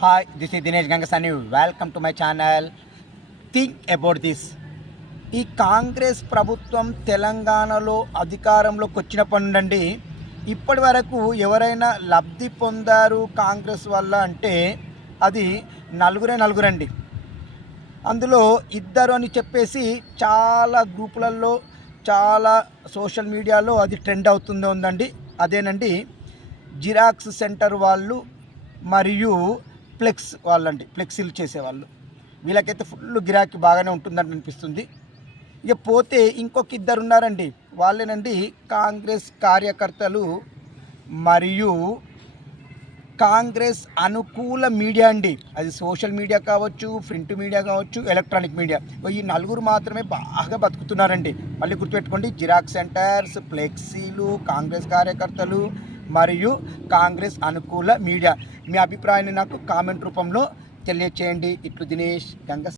Hi this is Dinesh Gangasani welcome to my channel think about this ఈ కాంగ్రెస్ ప్రభుత్వం తెలంగాణలో అధికారంలోకి వచ్చినప్పటి నుండి ఇప్పటి వరకు ఎవరైనా లబ్ధి పొందారు కాంగ్రెస్ వల్ల అంటే అది నలుగురే నలుగురండి. అందులో ఇద్దరు అని చెప్పేసి చాలా గ్రూపులలో చాలా సోషల్ మీడియాలో అది ట్రెండ్ అవుతుంది ఉందండి. అదేనండి జిరాక్స్ సెంటర్ వాళ్ళు మరియు ఫ్లెక్స్ వాళ్ళండి ఫ్లెక్సీలు చేసేవాళ్ళు. వీళ్ళకైతే ఫుల్ గిరాకీ బాగానే ఉంటుందని అనిపిస్తుంది. ఇక పోతే ఇంకొక ఇద్దరు ఉన్నారండి. వాళ్ళేనండి కాంగ్రెస్ కార్యకర్తలు మరియు కాంగ్రెస్ అనుకూల మీడియా అండి. అది సోషల్ మీడియా కావచ్చు ప్రింట్ మీడియా కావచ్చు ఎలక్ట్రానిక్ మీడియా. ఈ నలుగురు మాత్రమే బాగా బతుకుతున్నారండి. మళ్ళీ గుర్తుపెట్టుకోండి జిరాక్స్ సెంటర్స్ ఫ్లెక్సీలు కాంగ్రెస్ కార్యకర్తలు మరియు కాంగ్రెస్ అనుకూల మీడియా. మీ అభిప్రాయాన్ని నాకు కామెంట్ రూపంలో తెలియచేయండి. ఇట్లు దినేష్ గంగ